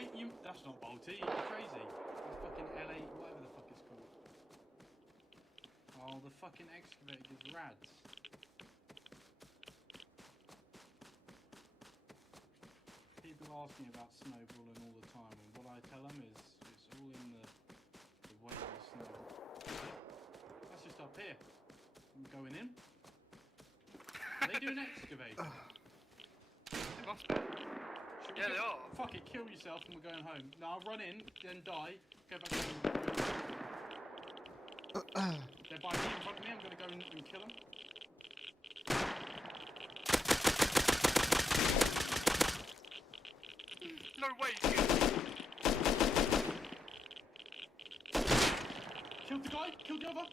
ain't you. That's not Balti. You're crazy. It's fucking LA, whatever the fuck it's called. Oh, the fucking excavator gives rads. People ask me about snowballing all the time, and what I tell them is it's all in the way of the snow. That's just up here. I'm going in. Are they doing excavating? It must be. Yeah, they are. Fuck it, kill yourself and we're going home. No, I'll run in, then die, go back home. They're by me, in front of me, I'm gonna go and kill them. No way. Killed the guy, killed the other.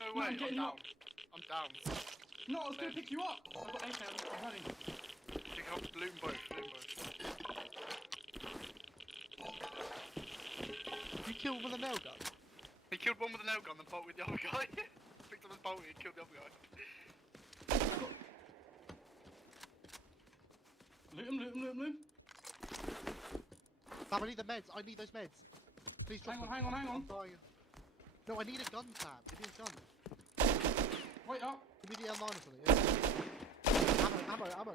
No No, way. I'm I'm getting down. up. I'm down. No, I was gonna pick you up. I've got AK, I'm running. Pick up, loot both. You killed with a nail gun? He killed one with a nail gun and bolt with the other guy. Picked up his bolt and killed the other guy. Loot him. Sam, I need the meds. I need those meds. Please drop them. Hang on. I'm dying. No, I need a gun, Sam. Give me a gun. Wait up. Give me the L9 or something. Yeah. Ammo.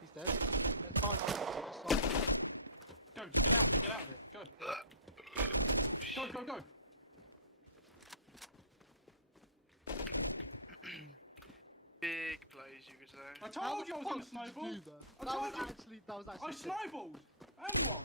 He's dead. That's fine. Just stop. Go, just get out of here, Go. Go. Big plays, you could say. I told you I was gonna snowball. That was actually. I snowballed. Anyone?